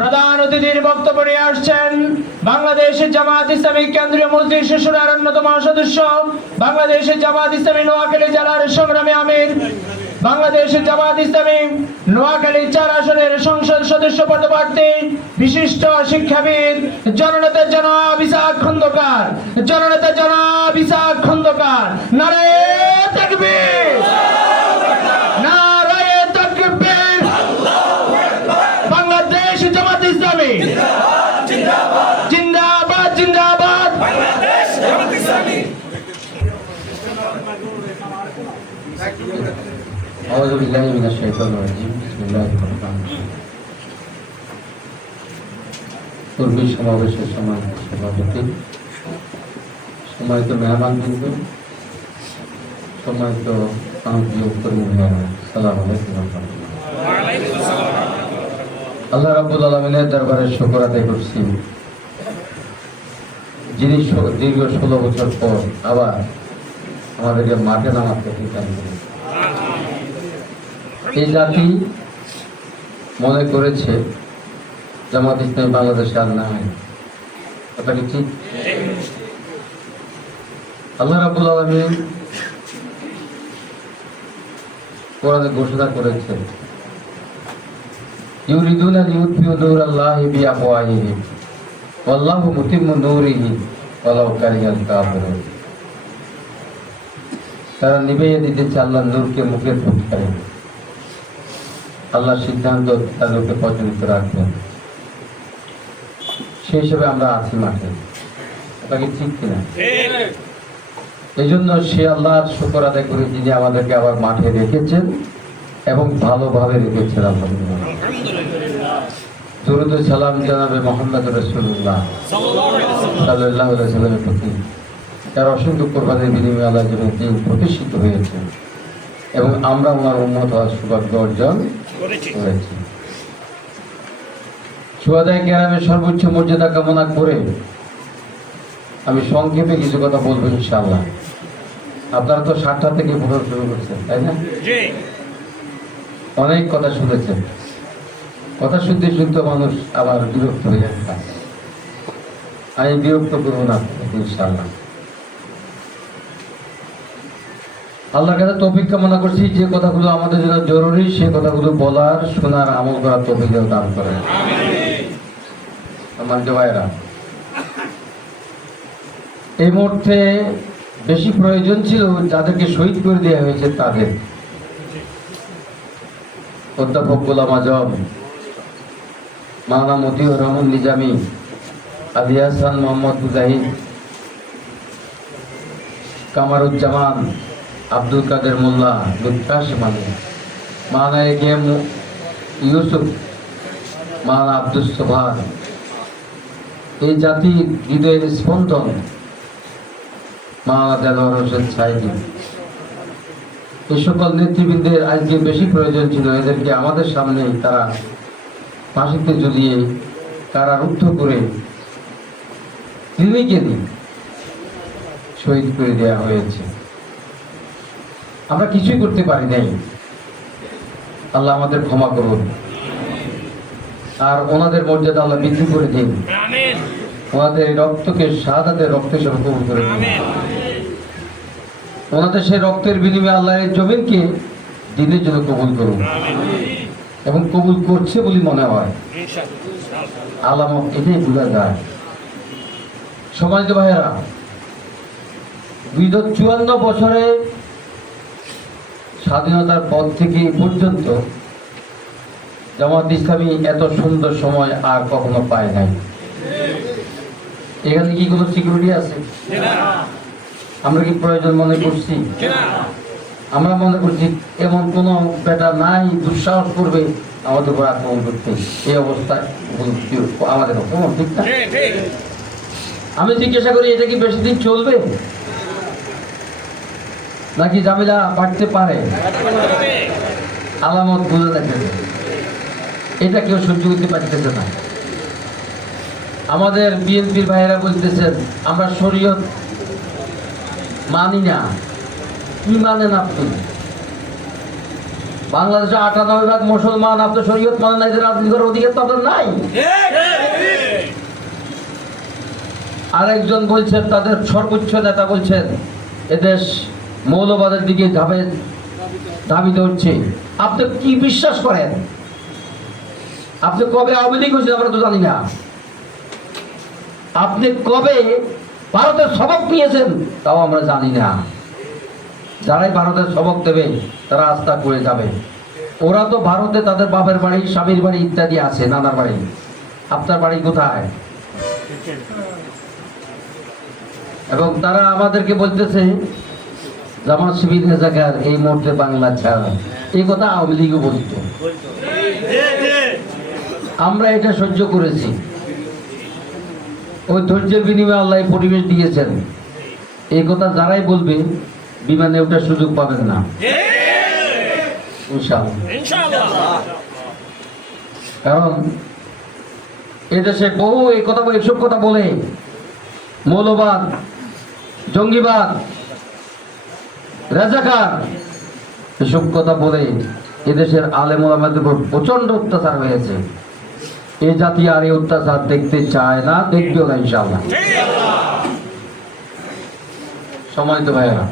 প্রধান অতিথির বক্তব্য নিয়ে আসছেন বাংলাদেশের জামাত ইসলামী কেন্দ্রীয় মজলিস শুরার অন্যতম সদস্য, বাংলাদেশের জামাত ইসলামী নোয়াখালী জেলার সংগ্রামী আমির, বাংলাদেশের জামাত ইসলামী নোয়াখালী 4 আসনের সংসদ সদস্য পদপ্রার্থী, বিশিষ্ট শিক্ষাবিদ জননেতা জনাব ইসাক খন্দকার, জননেতা জনাব ইসাক খন্দকার। নারে তাকবীর, নারে তাকবীর। বাংলাদেশ জামাত ইসলামী জিন্দাবাদ, জিন্দাবাদ। বাংলাদেশ জামাত ইসলামী। আউযু বিল্লাহি মিনাশ শাইতানির রাজিম। বিসমিল্লাহির রহমানির রহিম। কর্মী সমাবেশের সম্মানিত সভাপতি, সম্মানিত মেহমানবৃন্দ, সম্মানিত প্রিয় কর্মী ভাইরা, আসসালামু আলাইকুম ওয়া রাহমাতুল্লাহ। আল্লাহ রাব্বুল আলামিনের দরবারে শুকর আদায় করছি, যিনি দীর্ঘ 16 বছর পর আবার আমাদেরকে মাঠে নামাতে ঠিকান দিলেন। এই জাতি মনে করেছে জামাত ইসলামী বাংলাদেশে আর নাই, কথা কি ঠিক? আল্লাহ রাব্বুল আলামিন কোরআনে ঘোষণা করেছেন, ইউরিদুনা লিইউতফিউ নূরাল্লাহি বিআফওয়াহিহিম ওয়াল্লাহু মুতিম্মু নূরিহি ওয়ালাউ কারিহাল কাফিরুন। তারা নিভিয়ে দিতেছে আল্লাহর নূরকে মুখের ফুৎকারে। আল্লাহর সিদ্ধান্ত তাদেরকে প্রচলিত রাখবেন, সেই হিসেবে আমরা আছি মাঠে, এটা কি ঠিক কিনা? এই জন্য সে আল্লাহর শুকর আদায় করে যিনি আমাদেরকে আবার মাঠে রেখেছেন এবং ভালোভাবে রেখেছেন। আলহামদুলিল্লাহ। দরুদ ও সালাম জানাবে মুহাম্মদ রাসূলুল্লাহ সাল্লাল্লাহু আলাইহি ওয়াসাল্লামের প্রতি, যার অসংখ্য কোরবানির বিনিময়ে আল্লাহ যেন দিন প্রতিষ্ঠিত হয়েছে এবং আমরা ওনার উম্মত হওয়ার সৌভাগ্য অর্জন করেছি। শুহাদায়ে কেরামের সর্বোচ্চ মর্যাদা কামনা করে আমি সংক্ষেপে কিছু কথা বলবো ইনশাআল্লাহ। আপনারা তো 7টা থেকে প্রোগ্রাম শুরু করছেন, তাই না? অনেক কথা শুনেছেন, কথা শুনতে শুনতে মানুষ আবার বিরক্ত হয়ে যায়। আমি বিরক্ত করবো না ইনশাআল্লাহ। আল্লাহর কাছে তৌফিক কামনা করছি, যে কথাগুলো আমাদের জন্য জরুরি সে কথাগুলো বলার, শোনার, আমল করার তৌফিক দান করেন। আমার ভাইরা, এই মুহূর্তে বেশি প্রয়োজন ছিল যাদেরকে শহীদ করে দেওয়া হয়েছে তাদের, অধ্যাপক গোলাম আজম, মাওলানা মতিউর রহমান নিজামী, আলী হাসান মোহাম্মদ মুজাহিদ, কামারুজ্জামান, আব্দুল কাদের মোল্লা, কাশেম আলী, মাওলানা এ.কে.এম ইউসুফ, মাওলানা আব্দুস সোবহান, এই জাতির হৃদয়ের স্পন্দন মাওলানা দেলোয়ার হোসেন সাইদি, এই সকল নেতৃবৃন্দের আজকে বেশি প্রয়োজন ছিল। এদেরকে আমাদের সামনে তারা ফাঁসিতে ঝুলিয়ে কারারুদ্ধ করে ক্লিনিকে শহীদ করে দেওয়া হয়েছে। আমরা কিছুই করতে পারি নাই, আল্লাহ আমাদের ক্ষমা করুন, আর ওনাদের মর্যাদা আল্লাহ বৃদ্ধি করে দিন, ওনাদের রক্তকে শাহাদাতের রক্তের সাথে কবুল করে দিন। ওনাদের সেই রক্তের বিনিময়ে আল্লাহর জমিনকে দিনের জন্য কবুল করুন, এবং কবুল করছে বলে মনে হয়, আলামত এটাই বোঝা যায়। সম্মানিত ভাইয়েরা, 54 বছরে স্বাধীনতার পর থেকে পর্যন্ত জামাত ইসলামী এত সুন্দর সময় আর কখনো পায় নাই। এখানে কি কোনো সিকিউরিটি আছে? আমরা কি প্রয়োজন মনে করছি? আমরা মনে করছি এমন কোন বেটা নাই দুঃসাহস করবে আমাদের উপর আক্রমণ করতে। এই অবস্থায় আমাদের ঠিক না? আমি জিজ্ঞাসা করি, এটা কি বেশি দিন চলবে নাকি ঝামেলা বাড়তে পারে? আলামত বোঝা যাচ্ছে, এটা কেউ সহ্য করতে পারতেছে না। আমাদের বিএনপির ভাইয়েরা বলতেছেন আমরা শরীয়ত মানি না। কি মানেন আপনি? বাংলাদেশে 98% মুসলমান, আপনার শরীয়ত মানে নাই, রাজনীতি করার অধিকার তো আপনার নাই। আরেকজন বলছেন, তাদের সর্বোচ্চ নেতা বলছেন এদেশ মৌলবাদের দিকে ধাবিত হচ্ছে। আপনি কি বিশ্বাস করেন? আপনি কবে আওয়ামী লীগ হয়েছেন আমরা তো জানি না। আপনি কবে ভারতের সবক নিয়েছেন তাও আমরা জানি না। যারাই ভারতের সবক দেবে তারা আস্থা করে যাবে। ওরা তো ভারতে তাদের বাপের বাড়ি, স্বামীর বাড়ি ইত্যাদি আছে, নানার বাড়ি। আপনার বাড়ি কোথায়? এবং তারা আমাদেরকে বলতেছে জামাত শিবির নেজাকার এই মুহূর্তে বাংলা ছাড়া। এই কথা আওয়ামী লীগও বলত। আমরা এটা সহ্য করেছি। ওই ধৈর্যের বিনিময়ে আল্লাহ পরিবেশ দিয়েছেন। এই কথা যারাই বলবে বিমানে ওঠার সুযোগ পাবেন না ইনশাআল্লাহ। কারণ এদেশে বহু এসব কথা বলে মৌলবাদ, জঙ্গিবাদ, রাজাকার এসব কথা বলে এদেশের আলেম ওলামাদের উপর প্রচন্ড অত্যাচার হয়েছে। এই জাতি আর এই অত্যাচার দেখতে চায় না, দেখবেও না ইনশাআল্লাহ। সময় তো ভাইয়েরা,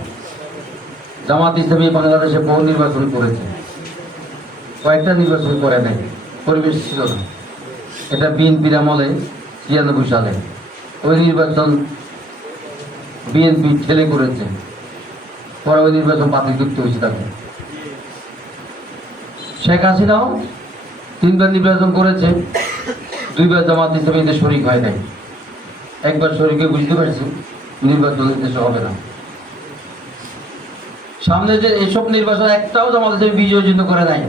জামাত ইসলামী বাংলাদেশে বহু নির্বাচন করেছে, কয়েকটা নির্বাচন করে নাই, পরিবেশ ছিল না। এটা বিএনপির আমলে 93 সালে ওই নির্বাচন বিএনপি ঠেলে করেছে। পরে ওই নির্বাচন বাতিল করতে হয়েছে তাকে। শেখ হাসিনাও 3 বার নির্বাচন করেছে, 2 বার জামাত ইসলামীতে শরিক হয় নাই। একবার শরিকে বুঝতে পারছি নির্বাচন দেশে হবে না। সামনে যে এসব নির্বাচন একটাও জামাত ইসলামী বিজয় অর্জন করে নাই।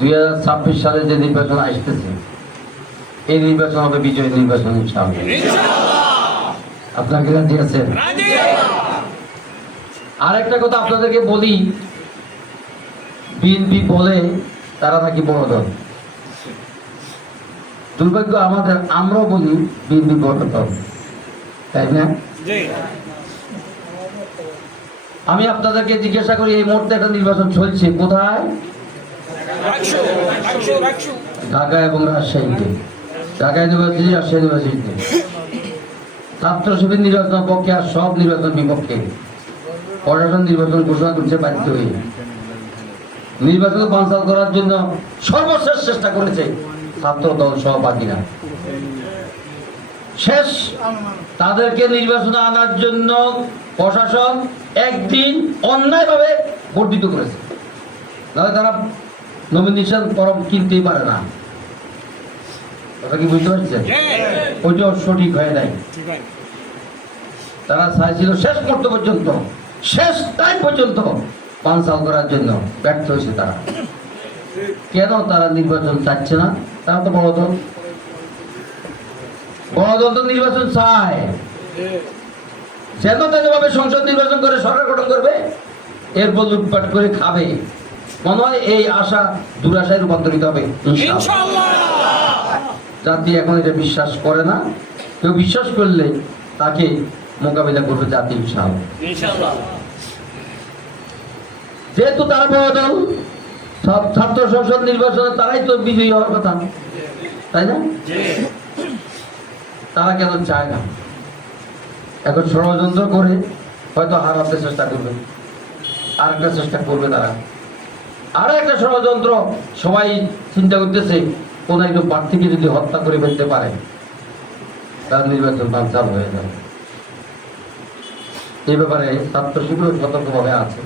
2026 সালে যে নির্বাচন আসতেছে এই নির্বাচন হবে বিজয় নির্বাচন ইনশাআল্লাহ। আপনাকে রাজি আছেন? আরেকটা কথা আপনাদেরকে বলি, বিএনপি বলে তারা নাকি বড় দল। দুর্ভাগ্য আমাদের, আমরাও বলি বিএনপি বড় দল, তাই না? আমি আপনাদেরকে জিজ্ঞাসা করি, এই মুহূর্তে একটা নির্বাচন চলছে কোথায়? ঢাকা এবং রাজশাহীতে। ঢাকা ইউনিভার্সিটি, রাজশাহী ইউনিভার্সিটিতে। ছাত্র শিবির নির্বাচন পক্ষে আর সব নির্বাচন বিপক্ষে। প্রশাসন নির্বাচন ঘোষণা করছে বাধ্য হয়ে। নির্বাচন বানচাল করার জন্য সর্বশেষ চেষ্টা করেছে ছাত্র দল সহপাঠীরা। শেষ তাদেরকে নির্বাচনে আনার জন্য প্রশাসন একদিন অন্যায়ভাবে বর্ধিত করেছে, তাহলে তারা নমিনেশন ফরম কিনতেই পারে না। কথা কি বুঝতে পারছেন? ওইটাও সঠিক হয় নাই। তারা চাইছিল শেষ মুহূর্ত পর্যন্ত, শেষ টাইম পর্যন্ত বানচাল করার জন্য, ব্যর্থ হয়েছে তারা। কেন তারা নির্বাচন চাচ্ছে না? তারা তো বড় দল, বড় দল তো নির্বাচন চায়। যেন তেনভাবে সংসদ নির্বাচন করে সরকার গঠন করবে, এরপর লুটপাট করে খাবে। মনে হয় এই আশা দুরাশায় রূপান্তরিত হবে ইনশাআল্লাহ। জাতি এখন এটা বিশ্বাস করে না। কেউ বিশ্বাস করলে তাকে মোকাবিলা করবে জাতি ইনশাআল্লাহ। যেহেতু তারা বড় দল, সব ছাত্র সংসদ নির্বাচনে তারাই তো বিজয়ী হওয়ার কথা, তাই না? তারা কেন চায় না? এখন ষড়যন্ত্র করে হয়তো হারাতে চেষ্টা করবে, আরেকটা চেষ্টা করবে তারা, আরো একটা ষড়যন্ত্র। সবাই চিন্তা করতেছে কোন একজন প্রার্থীকে যদি হত্যা করে ফেলতে পারে তার নির্বাচন বানচাল হয়ে যাবে। এই ব্যাপারে ছাত্র শিবির সতর্কভাবে আছে।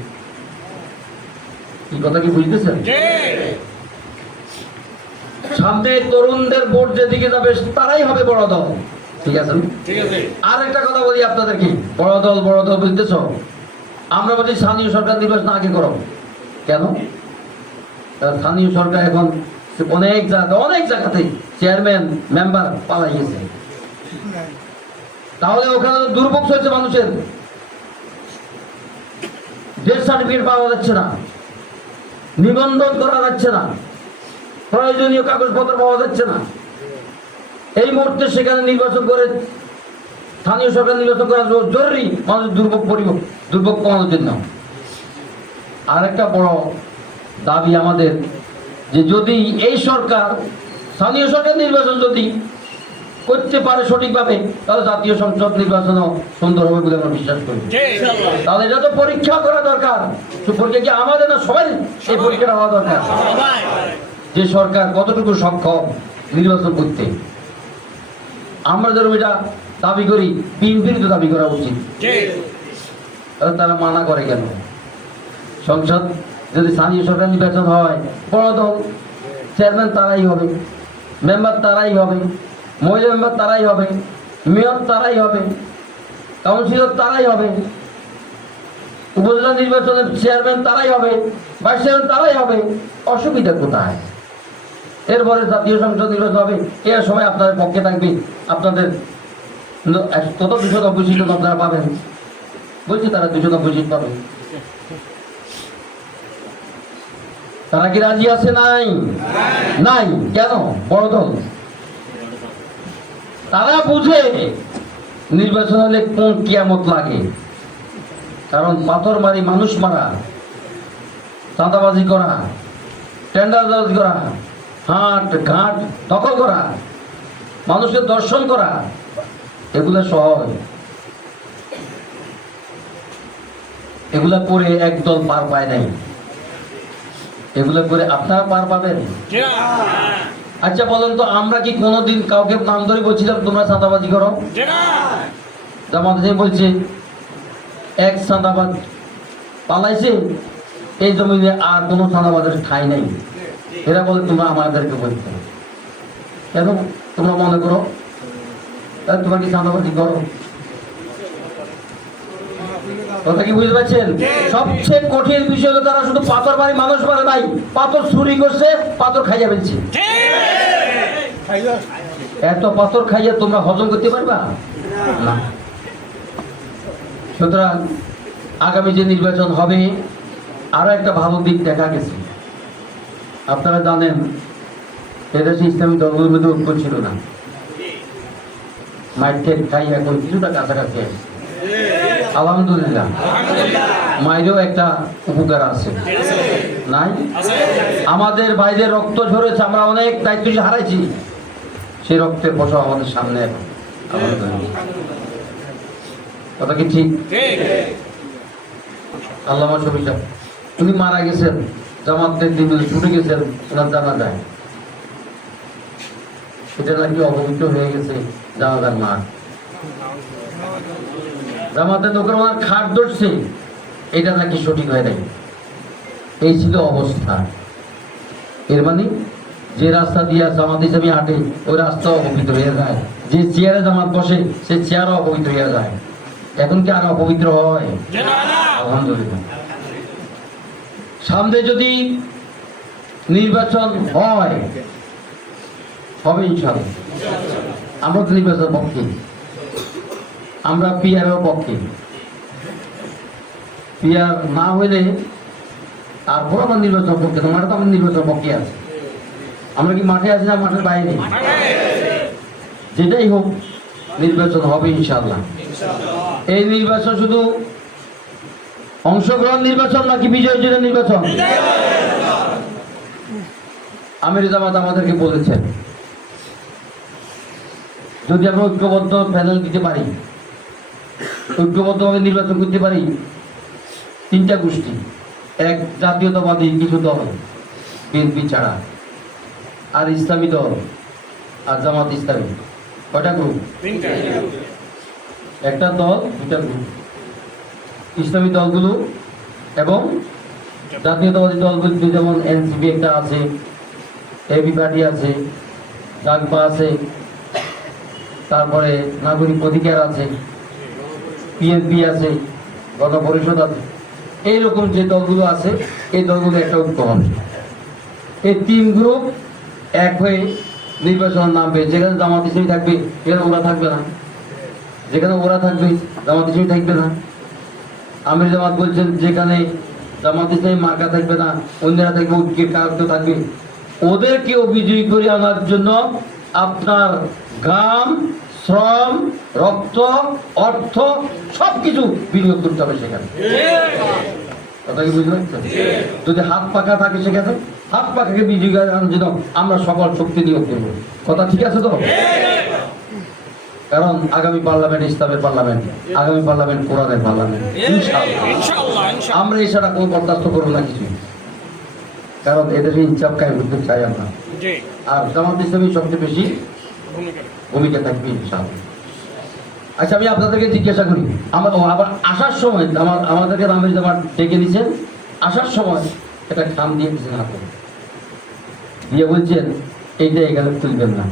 এই কথা কি বুঝতেছেন? সামনে তরুণদের ভোট যেদিকে যাবে তারাই হবে বড় দল, ঠিক আছে? আর একটা কথা বলি আপনাদেরকে, বড় দল বলতেছ, আমরা বলি স্থানীয় সরকার নির্বাচন আগে করো। কেন? স্থানীয় সরকার এখন অনেক জায়গাতে চেয়ারম্যান মেম্বার পালাই গেছে, তাহলে ওখানে দুর্ভোগ চলছে মানুষের। ডেথ সার্টিফিকেট পাওয়া যাচ্ছে না, নিবন্ধন করা যাচ্ছে না, প্রয়োজনীয় কাগজপত্র পাওয়া যাচ্ছে না। এই মুহূর্তে সেখানে নির্বাচন করে, স্থানীয় সরকার নির্বাচন করা জরুরি মানুষের দুর্ভোগ কমানোর জন্য। আরেকটা বড় দাবি আমাদের যে যদি এই সরকার স্থানীয় সরকার নির্বাচন যদি করতে পারে সঠিকভাবে, তাহলে জাতীয় সংসদ নির্বাচনও সুন্দর হবে বলে আমরা বিশ্বাস করি। তাহলে এটা তো পরীক্ষা করা দরকার। পরীক্ষা কি আমাদের না সবাই এই পরীক্ষাটা হওয়া দরকার, যে সরকার কতটুকু সক্ষম নির্বাচন করতে। আমরা যেরকম এটা দাবি করি, বিএনপির তো দাবি করা উচিত। তারা মানা করে কেন? সংসদ যদি স্থানীয় সরকার নির্বাচন হয়, বড় দল চেয়ারম্যান তারাই হবে, মেম্বার তারাই হবে, মহিলা মেম্বার তারাই হবে, মেয়র তারাই হবে, কাউন্সিলর তারাই হবে, উপজেলা নির্বাচনের চেয়ারম্যান তারাই হবে, ভাইস চেয়ারম্যান তারাই হবে। অসুবিধা কোথায়? এরপরে জাতীয় সংসদ নির্বাচন হবে, এর সময় আপনাদের পক্ষে থাকবে, আপনাদের কত 290 সিট আপনারা পাবেন, বলছি তারা 290 সিট পাবে। তারা কি রাজি আছে? নাই নাই। কেন? বড় দল তারা বুঝে নির্বাচন হলে কোন কিয়ামত লাগে। কারণ পাথর মারি, মানুষ মারা, চাঁদাবাজি করা, টেন্ডারবাজি করা, হাট ঘাট দখল করা, মানুষকে দর্শন করা, এগুলা সহজ। এগুলা করে একদল পার পায় নাই, এগুলো করে আপনারা পার পাবেন। আচ্ছা বলেন তো, আমরা কি কোনোদিন কাউকে নাম ধরে বলছিলাম তোমরা চাঁদাবাজি করো? জামাত বলছে এক চাঁদাবাজ পালাইছে, এই জমিনে আর কোনো চাঁদাবাজের ঠাঁই নাই। এরা বলে তোমরা আমাদেরকে বলতে কেন? তোমরা মনে করো তোমরা কি চাঁদাবাজি করো? কথা কি বুঝতে পারছেন? সবচেয়ে কঠিন বিষয় হলো তারা শুধু পাথর মারি, মানুষ মারে নাই, পাথর চুরি করছে, পাথর খাইয়া ফেলছে। এত পাথর খাইয়া তোমরা হজম করতে পারবা না। সুতরাং আগামী যে নির্বাচন হবে, আরো একটা ভালো দিক দেখা গেছে। আপনারা জানেন এদেশে ইসলামী দলগুলোর মধ্যে ঐক্য ছিল না, মাইটের খাই এখন কিছুটা কাছাকাছি আছে। আলহামদুলিল্লাহ, মায়েরও একটা উপকার আছে, নাই? আমাদের ভাইদের রক্ত ঝরেছে, আমরা অনেক দায়িত্ব হারাইছি, সেই রক্তের ফসল আমাদের সামনে। কথা কি ঠিক? আল্লামা শফি সাহেব উনি মারা গেছেন, জামাতের দিন ছুটে গেছেন, ওনার জানা যায়। এটা নাকি অপবিত্র হয়ে গেছে জানাজার মাঠ। জামাতের লোকের ওনার খাট ধরছে, এটা নাকি সঠিক হয় নাই। এই ছিল অবস্থা। এর মানে যে রাস্তা দিয়ে জামাত হিসেবে হাঁটে, ওই রাস্তা অপবিত্র হয়ে যায়। যে চেয়ারে জামাত বসে, সে চেয়ারও অপবিত্র হয়ে যায়। এখন কি আর অপবিত্র হয়? আলহামদুলিল্লাহ। সামনে যদি নির্বাচন হয়, হবে ইনশাআল্লাহ। আমরা তো নির্বাচনের পক্ষে, আমরা পিয়ারের পক্ষে। পিয়ার না হইলে আর বড় আমার নির্বাচন পক্ষে, তোমার তো আমার নির্বাচন পক্ষে আছে। আমরা কি মাঠে আছি না মাঠের বাইরে? যেটাই হোক নির্বাচন হবে ইনশাআল্লাহ। এই নির্বাচন শুধু অংশগ্রহণ নির্বাচন নাকি বিজয় জয়ের নির্বাচন? আমির জামাত আমাদেরকে বলেছেন যদি আমরা ঐক্যবদ্ধ প্যানেল দিতে পারি, ঐক্যবদ্ধভাবে নির্বাচন করতে পারি, তিনটা গোষ্ঠী, এক জাতীয়তাবাদী কিছু দল বিএনপি ছাড়া, আর ইসলামী দল, আর জামাত ইসলামী, কয়টা গ্রুপ? একটা দল, দুটা গ্রুপ। ইসলামী দলগুলো এবং জাতীয়তাবাদী দলগুলো যেমন এনসিপি একটা আছে, এবি পার্টি আছে, জাগপা আছে, তারপরে নাগরিক অধিকার আছে, পিএনপি আছে, গণপরিষদ আছে, এইরকম যে দলগুলো আছে, এই দলগুলো একটা ঐক্য হবে। এই তিন গ্রুপ এক হয়ে নির্বাচন নামবে। যেখানে জামাত ইসলামী থাকবে সেখানে ওরা থাকবে না, যেখানে ওরা থাকবে জামাত ইসলামী থাকবে না। আমির জামাত বলছেন যেখানে জামাত ইসলামী মার্কা থাকবে না, অন্যরা থাকবে, ঐক্যের কারণ থাকবে। ওদেরকেও বিজয়ী করে আনার জন্য আপনার ঘাম, শ্রম, রক্ত, অর্থ সবকিছু বিনিয়োগ করতে হবে সেখানে। কথা কি বুঝতে পারছেন? যদি হাত পাকা থাকে সেখানে হাত পাকাকে বিজয়ী করার জন্য আমরা সকল শক্তি নিয়োগ করবো। কথা ঠিক আছে তো? কারণ আগামী পার্লামেন্ট ইসলামের পার্লামেন্ট, আগামী পার্লামেন্ট কোরআনের পার্লামেন্ট। ইনশাআল্লাহ আমরা এছাড়া কোনো বরদাস্ত করবো না কিছু, কারণ এদেরকে ইনসাফ কায়েম করতে চাই আমরা। আর জামাত ইসলামী সবচেয়ে বেশি ভূমিকা থাকবে ইনশাআল্লাহ। আচ্ছা, আমি আপনাদেরকে জিজ্ঞাসা করি, আবার আসার সময় আমাদেরকে আমির জামাত ডেকে নিয়েছেন, আসার সময় একটা খাম দিয়ে দিয়েছেন হাতে, দিয়ে বলছেন এইটা এখানে তুলবেন না,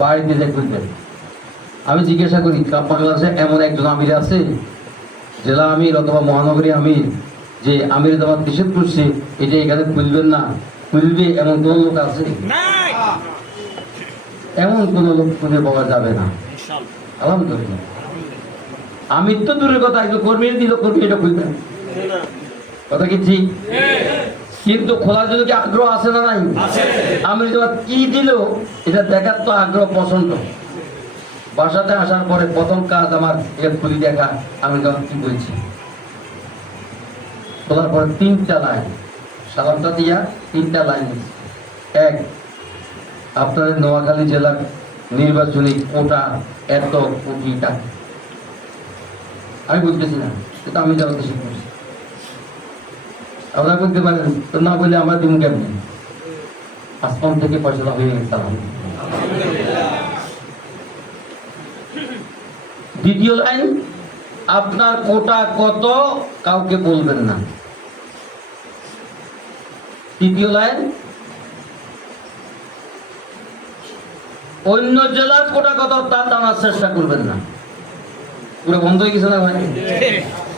বাড়িতে যে তুলবেন। আমি জিজ্ঞাসা করি, বাংলাদেশে এমন একজন আমির আছে, জেলা আমির অথবা মহানগরী আমির, যে আমির জামাত নিষেধ করছে এটা এখানে তুলবেন না, তুলবে এমন কোন লোক আছে? এমন কোন লোক খুঁজে পাওয়া যাবে না আলহামদুলিল্লাহ। আমির তো দূরের কথা, একটু কর্মী দিল, কর্মী এটা খুলবেন, কথা কি ঠিক? কিন্তু খোলার জন্য কি আগ্রহ আছে না নাই? আমির জামাত কি দিল এটা দেখার তো আগ্রহ পছন্দ। বাসাতে আসার পরে প্রথম কাজ আমার এটা খুলি দেখা, আমির জামাত কি বলছি। খোলার পরে 3টা লাইন, সালামটা দিয়া 3টা লাইন। এক, আপনাদের নোয়াখালী জেলার নির্বাচনী কোটা এত কোটি টাকা। আমি বলতেছি না, এটা আমি জানাতে শিখছি। আপনারা বলতে পারেন তো, না বলে আমরা দিন কেমনি? আসমান থেকে পয়সা হয়ে গেছে। দ্বিতীয় লাইন, আপনার কোটা কত কাউকে বলবেন না। তৃতীয় লাইন, অন্য জেলার কোটা কত তা জানার চেষ্টা করবেন না। পুরো বন্ধ হয়ে গেছে না ভাই?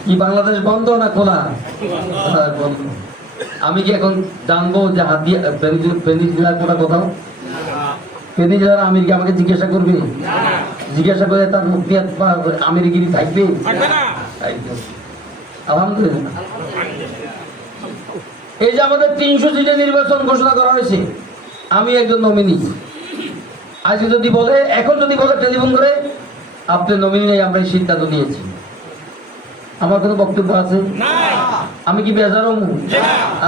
কি বাংলাদেশ বন্ধ না খোলা? বন্ধ। আমি কি এখন জানবো যে হাতিয়া ফেনী জেলার কোটা কোথাও? ফেনী জেলার আমিরকে আমাকে জিজ্ঞাসা করবে? জিজ্ঞাসা করে তার মুখ দিয়ে আমিরগিরি থাকবে? আলহামদুলিল্লাহ। এই যে আমাদের 300 সিটে নির্বাচন ঘোষণা করা হয়েছে, আমি একজন নমিনি। আজকে যদি বলে, এখন যদি বলে টেলিফোন করে আপনি নমিনি নেই, আমরা এই সিদ্ধান্ত নিয়েছি, আমার কোনো বক্তব্য আছে? আমি কি বেজার হব?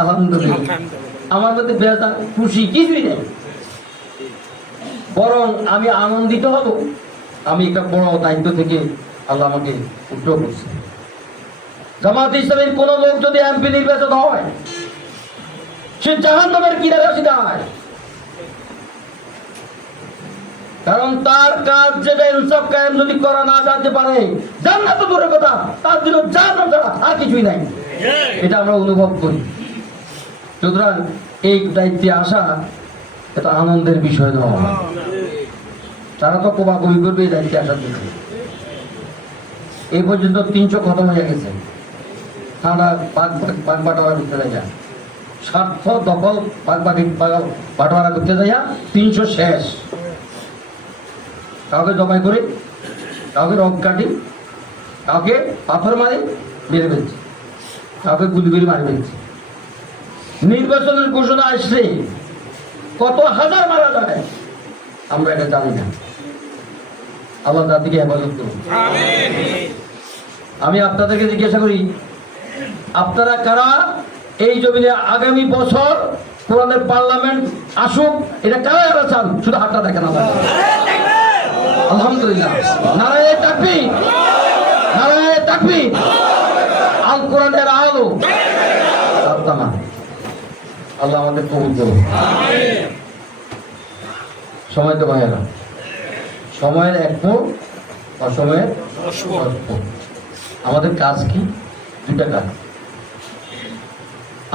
আলহামদুলিল্লাহ, আমার মধ্যে বেজার খুশি কিছুই নেই, বরং আমি আনন্দিত হব। আমি একটা বড় দায়িত্ব থেকে আল্লাহ আমাকে উদ্যোগ করছে। জামাত ইসলামের কোন লোক যদি এমপি নির্বাচন হয়, সে জাহান্নামের কিনারে আসিতে হয়। কারণ তার কাজ যেটা ইনসাফ কায়েম যদি করা না যেতে পারে, জান্নাত তো দূরের কথা, তার জন্য জাহান্নাম ছাড়া আর কিছুই নাই। এটা আমরা অনুভব করি। সুতরাং এই দায়িত্বে আসা এটা আনন্দের বিষয় নয়। তারা তো কোবাকুবি করবে এই দায়িত্বে আসার জন্য। এই পর্যন্ত 300 খতম হয়ে গেছে। তারা পাক বাটোয়ারা করতে যায়, স্বার্থ দখল বাটোয়ারা করতে যায়, 300 শেষ। কাউকে জবাই করে, কাউকে রক কাটি, কাউকে পাথর মারে মেরে ফেলছে, কাউকে গুলি করে মারি ফেলছে। নির্বাচনের ঘোষণা আসছে, কত হাজার মারা যায় আমরা এটা জানি না। আল্লাহ জাতিকে হেফাজত করুন। আমি আপনাদেরকে জিজ্ঞাসা করি, আপনারা কারা এই জমিনে আগামী বছর কোরআনের পার্লামেন্ট আসুক, এটা কারা চান? শুধু হাতটা দেখেন। আলহামদুলিল্লাহ, নারায়ে তাকবীর, নারায়ে তাকবীর। আল কোরআনের আলো আল্লাহ আমাদের কবুল করুন। সময় তো ভাইয়েরা, সময়ের এক মুখ, অসময়ের 10 মুখ। আমাদের কাজ কি? 2টা কাজ।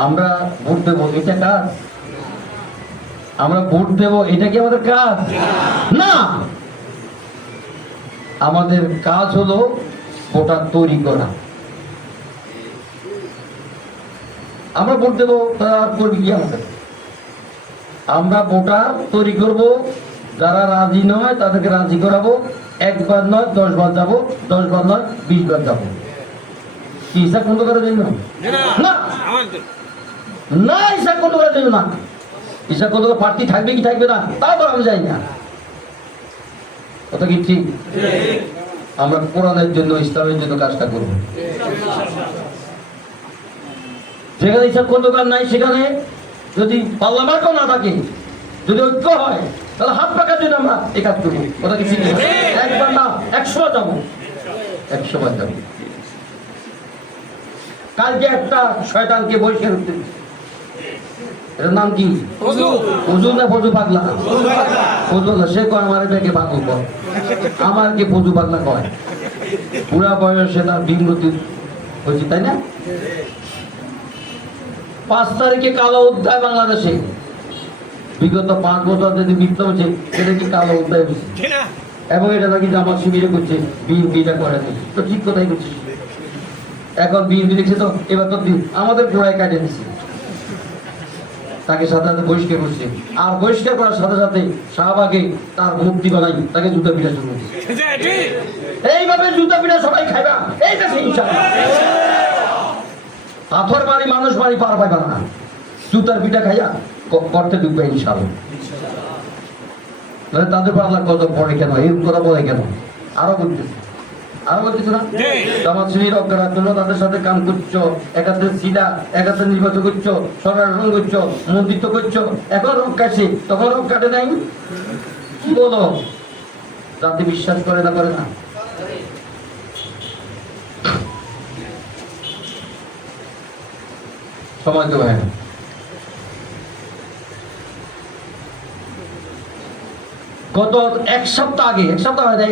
আমরা ভোট দেবো, এটা কাজ? আমরা ভোট দেবো, এটা কি আমাদের কাজ? না, আমাদের কাজ হলো ভোটার তৈরি করা। আমরা ভোট দেবো, তারা করবি কি আমাদের? আমরা ভোটার তৈরি করব, যারা রাজি নয় তাদেরকে রাজি করাবো। 1 বার নয় 10 বার যাবো, 10 বার নয় 20 বার যাবো। কি হিসাব বন্ধ করার জন্য না? না, হিসাব বন্ধ করার জন্য না। হিসাব বন্ধ করে প্রার্থী থাকবে কি থাকবে না তাও তো আমি জানি না। কথা কি ঠিক? আমরা কোরআনের জন্য, ইসলামের জন্য কাজটা করবো। যেখানে হিসাব দোকান নাই সেখানে যদি পাল্লা মার্কও না থাকে, যদি ঐক্য হয়, তাহলে হাত পাকার জন্য আমরা এই কাজ করবো। কথা কি ঠিক? একবার না, 100 বার যাবো, 100 বার যাবো। কালকে একটা শয়তানকে বহিষ্কার করতে, এটার নাম কি? ফজু না ফজু পাগলা? ফজু না, সে কয় আমার এটাকে পাগল কয়, আমার কি ফজু পাগলা কয়? পুরা বয়সে তার বিমূর্তি হয়েছে, তাই না? 5 তারিখে কালো অধ্যায় বাংলাদেশে, বিগত 5 বছর যদি মিথ্যা হচ্ছে, এটা কি কালো অধ্যায় হচ্ছে? এবং এটা নাকি জামাত শিবিরে করছে, বিএনপি এটা করে নাই, তো ঠিক কথাই করছে। এখন বিএনপি দেখছে তো, এবার তো আমাদের ঘোড়ায় কাটে দিচ্ছে, তাকে সাথে সাথে বহিষ্কার করছে। আর বহিষ্কার করার সাথে সাথে শাহবাগে তার মুক্তি বানাই, তাকে জুতা পিঠা শুরু করছে। এইভাবে জুতা পিঠা সবাই খাইবা, এই দেশে ইনশাআল্লাহ। পাথর মারি মানুষ মারি পার পাইবা না, জুতার পিঠা খাইয়া করতে ঢুকবে ইনশাআল্লাহ। তাদের পর আল্লাহ কত পড়ে কেন, এই কথা বলে কেন? আরো বলতেছে না, জামাত শিবির অজ্ঞার জন্য তাদের সাথে কাম করছো, একাত্রে সিলা, একাত্রে নির্বাচন করছো, সরকার গঠন করছো, মন্ত্রিত্ব করছো, এখন রোগ কাটছে, তখন রোগ কাটে নাই। কি বলো, জাতি বিশ্বাস করে না? করে না? সময় তো হয় না। গত 1 সপ্তাহ আগে, 1 সপ্তাহ হয় নাই,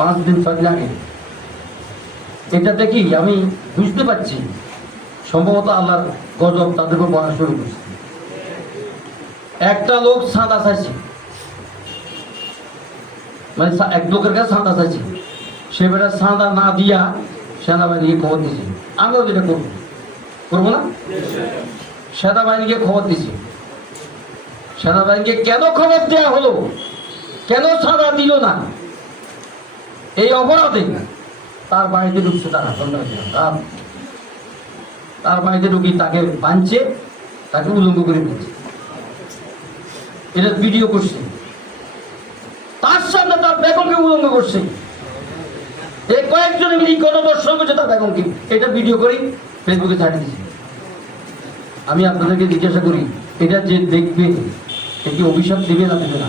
5 দিন 6 দিন আগে এটা দেখি আমি বুঝতে পারছি সম্ভবত আল্লাহর গজব তাদের উপর পড়া শুরু করছে। একটা লোক চাঁদা চাইছে, মানে এক লোকের কাছে চাঁদা চাইছে, সে বেটা চাঁদা না দিয়া সেনাবাহিনীকে খবর দিয়েছে। আমরাও যেটা করবো না, সেনাবাহিনীকে খবর দিয়েছি। সেনাবাহিনীকে কেন খবর দেওয়া হলো, কেন চাঁদা দিল না, এই অপরাধে তার বাড়িতে ঢুকছে তারা, তার বাড়িতে ঢুকি তাকে বাঁধছে, তাকে উলঙ্গ করে দিচ্ছে। এটা ভিডিও করছে, তার সামনে তার বেগমকে উলঙ্গ করছে। এই কয়েকজনে মিলে গণদর্শন করছে তার বেগমকে, এটা ভিডিও করি ফেসবুকে ছাড়িয়ে দিচ্ছে। আমি আপনাদেরকে জিজ্ঞাসা করি, এটা যে দেখবে সে কি অভিশাপ দেবে না দেবে না?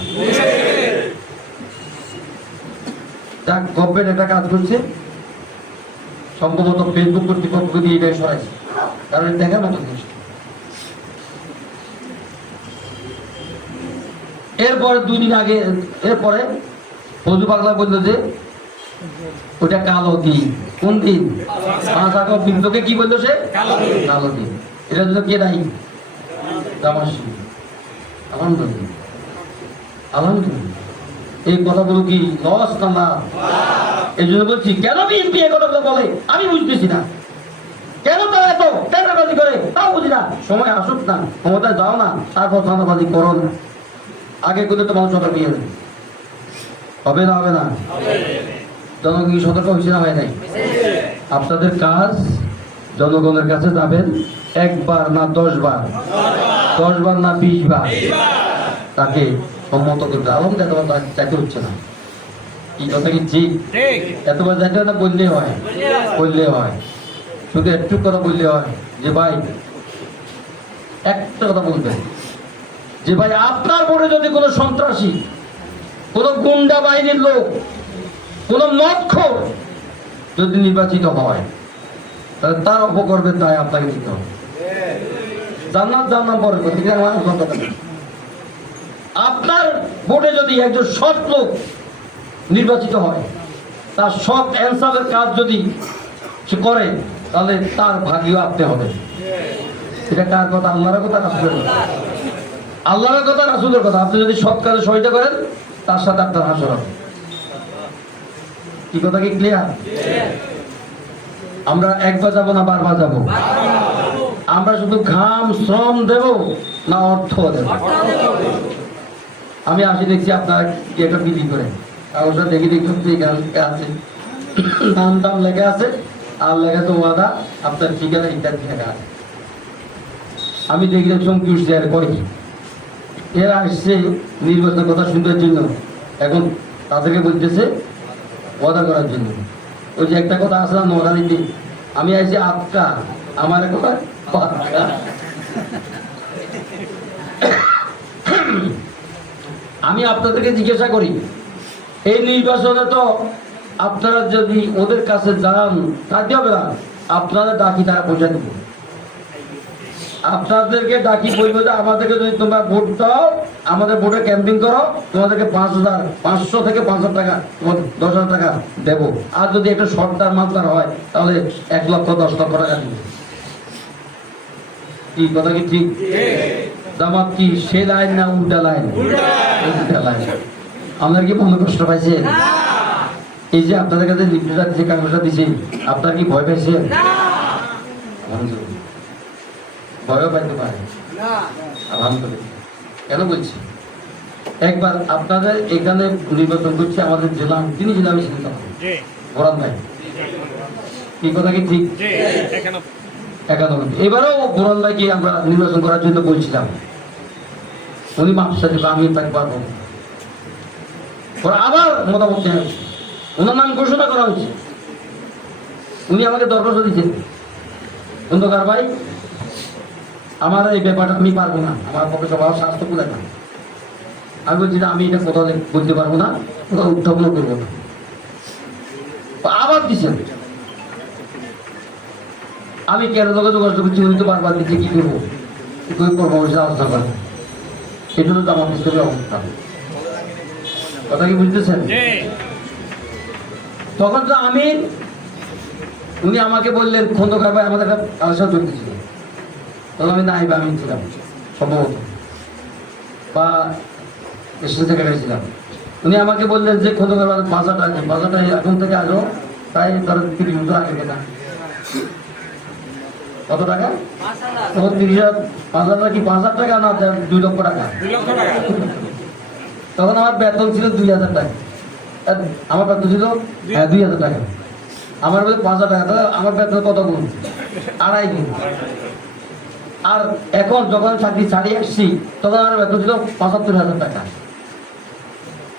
যাক, গভর্নমেন্ট একটা কাজ করছে, সম্ভবত ফেসবুক কর্তৃপক্ষ দিয়ে এটাই সরাইছে, কারণ দেখার মতো জিনিস। এরপরে 2 দিন আগে, এরপরে ফজু পাগলা বললো যে ওটা কালো দিন। কোন দিন? 5 আগস্ট বিন্দুকে কি বললো সে? কালো দিন। এটা জন্য কে দায়ী? জামাত শিবির। আলহামদুলিল্লাহ, আলহামদুলিল্লাহ। এই কথাগুলো কি লস না লাভ? এই জন্য বলছি, কেন বিএনপি এই কথাগুলো বলে আমি বুঝতেছি না, কেন তারা এত টেন্ডারবাজি করে তাও বুঝি না। সময় আসুক না, ক্ষমতায় যাও না, তারপর ধান্দাবাজি করো না। আগে করলে তো মানুষ সতর্ক হয়ে যাবে। হবে না? হবে না? জনগণ কি সতর্ক হয়েছে না? হয় নাই? আপনাদের কাজ জনগণের কাছে যাবেন, 1 বার না 10 বার, 10 বার না 20 বার তাকে সম্মত করতে। আলম এতবার যাইতে হচ্ছে না, কি কথা কি ঠিক? এতবার যাইতে না, বললে হয়, বললে হয়, শুধু একটু কথা বললে হয় যে ভাই, একটা কথা বলবেন যে ভাই, আপনার বোর্ডে যদি কোনো সন্ত্রাসী, কোনো গুন্ডা বাহিনীর লোক, কোনো মদখোর যদি নির্বাচিত হয়, তাহলে তার অপকর্মের দায় আপনাকে দিতে হবে। জান্নাত জাহান্নাম পরে আপনার বোর্ডে যদি একজন সৎ লোক নির্বাচিত হয়, তার সৎ ইনসাফের কাজ যদি সে করে, তাহলে তার ভাগিও আপনি হবে। এটা কার কথা? আল্লাহর কথা, রাসূলের কথা? আল্লাহর কথা, রাসূলের কথা। আপনি যদি সৎ কাজে সহায়তা করেন, তার সাথে আপনার হাসর হবে। কি কথা কি ক্লিয়ার? আমরা 1 বার যাবো না 12 বার যাবো? আমরা শুধু ঘাম শ্রম দেব না অর্থ দেব? আমি আসি দেখছি আপনারা কি একটা বিলি করে, কাগজটা দেখি দেখছি এখানে আছে, নাম দাম লেখা আছে, আর লেখা তো ওয়াদা, আপনার ঠিকানা ইত্যাদি লেখা আছে। আমি দেখি চমকি উঠছি, আর কয় কি এরা আসছে নির্বাচনের কথা শুনবার জন্য, এখন তাদেরকে বলতেছে ওয়াদা করার জন্য। ওই যে একটা কথা আছে না, নোয়াখালীতে, আমি আইছি আটকা আমার কয় পাক্কা। আমি আপনাদেরকে জিজ্ঞাসা করি, এই নির্বাচনে তো আপনারা যদি ওদের কাছে যান তাতে হবে না, আপনারা ডাকি তারা পৌঁছে দেবো। আপনাদেরকে ডাকি বলবো যে আমাদেরকে যদি তোমরা ভোট দাও, আমাদের ভোটে ক্যাম্পিং করো, তোমাদেরকে 5,500 থেকে 5,000 টাকা, 10,000 টাকা দেবো। আর যদি একটা সর্দার মাত্রার হয় তাহলে 1,10,00,000 টাকা দিব। কি কথা কি ঠিক? জামাত কি সে লাইন না উল্টা লাইন? উল্টা লাইন। আপনার কি মনে কষ্ট পাইছেন? এই যে আপনাদের কাছে লিফলেটটা দিচ্ছে, কাগজটা দিচ্ছে, আপনার কি ভয় পাইছেন? ভয়ও পাইতে পারে। আলহামদুলিল্লাহ। কেন বলছি, একবার আপনাদের এখানে নির্বাচন করছে আমাদের জেলা, তিনি জেলা মিছিল বরান ভাই, কি কথা কি ঠিক? 91। এবারেও বোরান ভাইকে আমরা নির্বাচন করার জন্য বলছিলাম, উনি মাপসা দেবে, আমি তাকে পারবো। ওরা আবার মতামত নেওয়া হয়েছে, ওনার নাম ঘোষণা করা হয়েছে। উনি আমাকে দরখাস্ত দিচ্ছেন, খন্দকার ভাই আমার এই ব্যাপারটা আমি পারবো না, আমার পক্ষে সবার স্বাস্থ্য খুলে না। আমি বলছি না, আমি এটা কোথাও বলতে পারবো না, কোথাও উত্থাপন করবো না। আবার দিচ্ছেন, আমি কেন যোগাযোগ করছি, উনি তো বারবার দিচ্ছে, কি করবো কর্মসূচি আলোচনা করবো। এটা তো আমার হিসেবে অবস্থা। কথা কি বুঝতেছেন? তখন তো আমি, উনি আমাকে বললেন খন্দকার ভাই আমাদের একটা আলোচনা চলতেছিল, তখন আমি নাই বা আমি ছিলাম সম্ভবত, বা স্টেশন সেক্রেটারি ছিলাম। উনি আমাকে বললেন যে খন্দকার ভাই বাজারটা এখন থেকে আসো, তাই ধরো 30 বছর আগে কেনা। কত টাকা? 5,000 কি 5,000 টাকা না 2 লক্ষ টাকা। তখন আমার বেতন ছিল 2,000 টাকা, আমার বেতন ছিল 2,000 টাকা। আমার বলে 5,000 টাকা, তাহলে আমার বেতন কত গুণ? 2.5 গুণ। আর এখন যখন চাকরি ছাড়িয়ে আসছি তখন আমার বেতন ছিল 75,000 টাকা,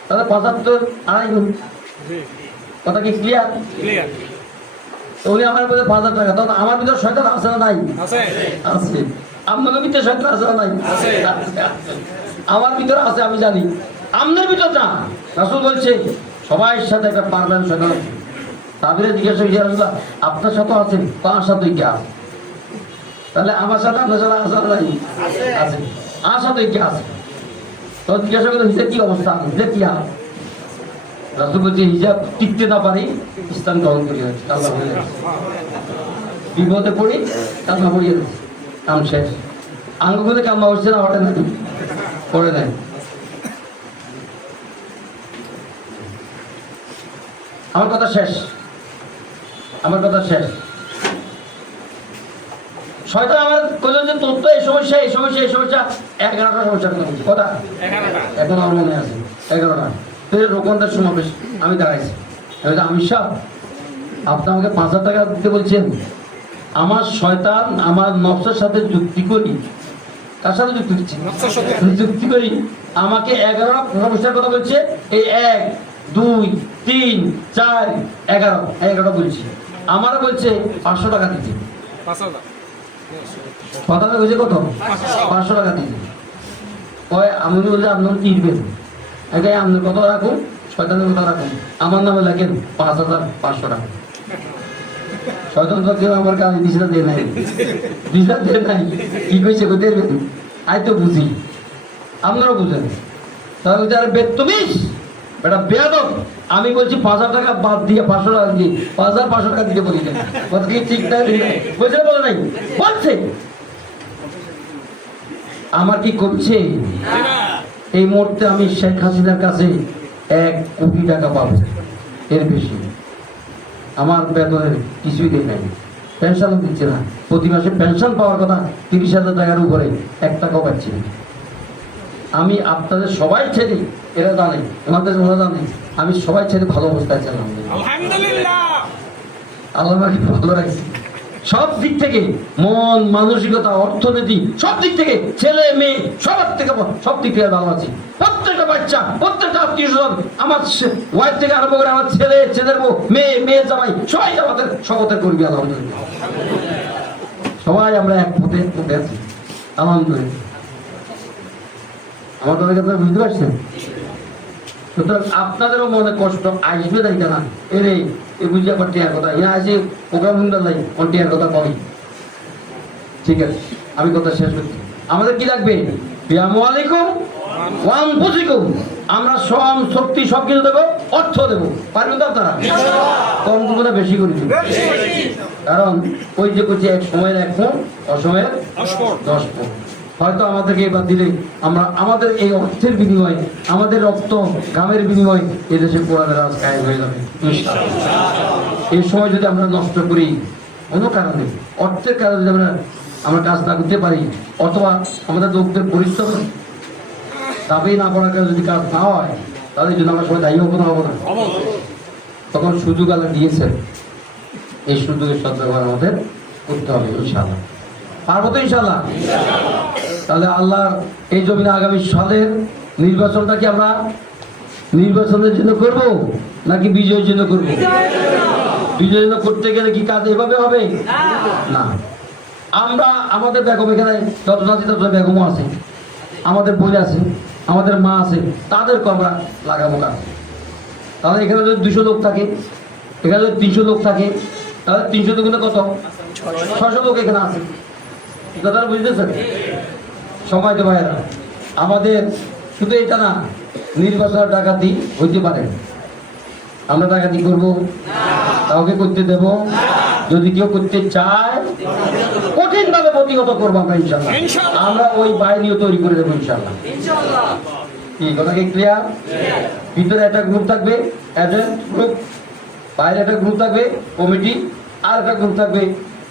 তাহলে 75 2.5 গুণ। কথা কি ক্লিয়ার? উনি আমার বলে 5,000 টাকা, তখন আমার ভিতরে শয়তান আছে না নাই? আছে। আপনাদের ভিতরে শয়তান আছে না নাই? আমার ভিতরে আছে, আমি জানি। আপনার ভিতর না, রাসূল বলছে সবাই সাথে একটা পারবেন শয়তান আছে। তাদের জিজ্ঞাসা ইয়া আপনার সাথে আছে, কার সাথে কি আছে? তাহলে আমার সাথে আপনার সাথে আছে না নাই? আছে। আর সাথে কি আছে? তো জিজ্ঞাসা করলে হিসাব কি অবস্থা, হিসাব কি আছে? রাসূল বলছে হিজাব টিকতে না পারি ইসলাম গ্রহণ করি, আল্লাহ বিপদে পড়ি কান্না পড়িয়ে দিচ্ছে, কাম শেষ। আঙ্গুলে কান্না হচ্ছে না, ওটা নাকি পড়ে নাই। আমার কথা শেষ, আমার কথা শেষ। শয়তান আমার কইল যে তোর তো এই সমস্যা, এই সমস্যা, এই সমস্যা, 11টা সমস্যা কথা এখন আমার মনে আছে, 11টা। রোকনদার সমাবেশ আমি দাঁড়াইছি, আমি সাহ আপনি আমাকে 5,000 টাকা দিতে বলছেন, আমার শয়তান আমার নফসের সাথে যুক্তি করি। কার সাথে যুক্তি দিচ্ছি? যুক্তি করি। আমাকে 11 সমস্যার কথা বলছে, এই 1 2 3 4 11টা বলছি। আমারও বলছে 500 টাকা দিতে। কথাটা বলছে কত? 500 টাকা দিতে। কয় আমি বলছি আপনার কি দিবেন? আপনার কত রাখুন, শয়তানের কথা রাখুন, আমার নামে লাগেন 5,500 টাকা। শয়তান তো কেউ আমার কাছে দিশা দিয়ে নাই, দিশা দিয়ে নাই। কি কইছে কোথায় আই তো বুঝি, আপনারাও বুঝেন। তাহলে যারা বেতমিস এটা বেয়াদব, আমি বলছি 5,000 টাকা বাদ দিয়ে 500 টাকা দিয়ে 5,500 টাকা দিতে বলি। কথা কি ঠিক নাই? বলছে বলে নাই, বলছে আমার কি করছে? এই মুহূর্তে আমি শেখ হাসিনার কাছে 1 কোটি টাকা পাবো, এর বেশি আমার বেতনের কিছুই দেয় নাই, পেনশনও দিচ্ছে না। প্রতি মাসে পেনশন পাওয়ার কথা 30,000 টাকার উপরে 1 টাকাও পাচ্ছি না। আমি আপনাদের সবাই ছেড়ে, এরা জানে, ওনাদের ওরা জানে, আমি সবাই ছেড়ে ভালো অবস্থায় ছিলাম। আলহামদুলিল্লাহ, আল্লাহ আমাকে ভালো রাখছি সব দিক থেকে, মন মানসিকতা অর্থনীতি সব দিক থেকে, ছেলে মেয়ে সবার থেকে, সব দিক থেকে ভালো আছি। প্রত্যেকটা বাচ্চা, প্রত্যেকটা আত্মীয় স্বজন, আমার ওয়াইফ থেকে আরম্ভ করে আমার ছেলে, ছেলের বউ, মেয়ে, মেয়ের জামাই, সবাই আমাদের শপথের করবি। আলহামদুলিল্লাহ। সবাই আমরা এক পথে পথে আছি আলহামদুলিল্লাহ। আমার কথা কথা বুঝতে পারছেন? সুতরাং আপনাদেরও মনে কষ্ট আসবে তাই না, এরে এ বুঝে আবার টিয়ার কথা ইয়া আসে প্রোগ্রাম হুন্ডার লাই কোন টিয়ার কথা কই। ঠিক আছে, আমি কথা শেষ করছি। আমাদের কি লাগবে? বিয়ামু আলাইকুম ওয়া আনফুসিকুম। আমরা শ্রম শক্তি সব কিছু দেবো, অর্থ দেবো, পারবেন তো আপনারা? কম করবো না বেশি করে দেবো? কারণ ওই যে করছি এক সময়ের 1 ফোন, অসময়ের 10 ফোন। হয়তো আমাদেরকে এবার দিলে আমরা আমাদের এই অর্থের বিনিময়ে, আমাদের রক্ত ঘামের বিনিময়ে এদেশে পোড়াদের রাজ কায়েম হয়ে যাবে ইনশাআল্লাহ। এই সময় যদি আমরা নষ্ট করি কোনো কারণে, অর্থের কারণে যদি আমরা কাজ না করতে পারি, অথবা আমাদের লোকদের পরিশ্রম দাবি না করার কারণে যদি কাজ না হয়, তাহলে যদি আমরা সবাই দায়ী হবো না? তখন সুযোগ আল্লাহ দিয়েছেন, এই সুযোগের সদ্ব্যবহার আমাদের করতে হবে ইনশাআল্লাহ। পারবো তো ইনশাআল্লাহ? তাহলে আল্লাহর এই জমিনে আগামী সালের নির্বাচনটা কি আমরা নির্বাচনের জন্য করব নাকি বিজয়ের জন্য করব? বিজয়ের জন্য করতে গেলে কি কাজ এভাবে হবে না। আমরা আমাদের বেগম, এখানে যত জাতি তত বেগমও আছে, আমাদের বোন আছে, আমাদের মা আছে, তাদেরকে আমরা লাগাবো কাজ। তাহলে এখানে যদি 200 লোক থাকে, এখানে যদি 300 লোক থাকে, তাহলে 300 দুগুণে কত? 600 লোক এখানে আছে। কথাটা বুঝতেছেন? সময় তো ভাইয়েরা, আমাদের শুধু এটা না, নির্বাচনের ডাকাতি হইতে পারে, আমরা ডাকাতি করবো কাউকে করতে দেব? যদি কেউ করতে চায় কঠিন ভাবে প্রতিহত করবো আমরা ইনশাআল্লাহ। আমরা ওই বাহিনীও তৈরি করে দেবো ইনশাআল্লাহ। কি কথা কি ক্লিয়ার? ভিতরে একটা গ্রুপ থাকবে এজেন্ট গ্রুপ, বাইরে একটা গ্রুপ থাকবে কমিটি, আর একটা গ্রুপ থাকবে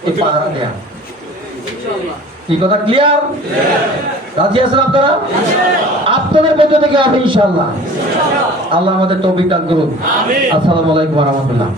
এই পাহারা দেয়া। কি কথা ক্লিয়ার? রাজি আছেন আপনারা? আপনাদের মধ্য থেকে হবে ইনশাআল্লাহ। আল্লাহ আমাদের তৌফিক দান করুন। আসসালামু আলাইকুম ওয়া রাহমাতুল্লাহ।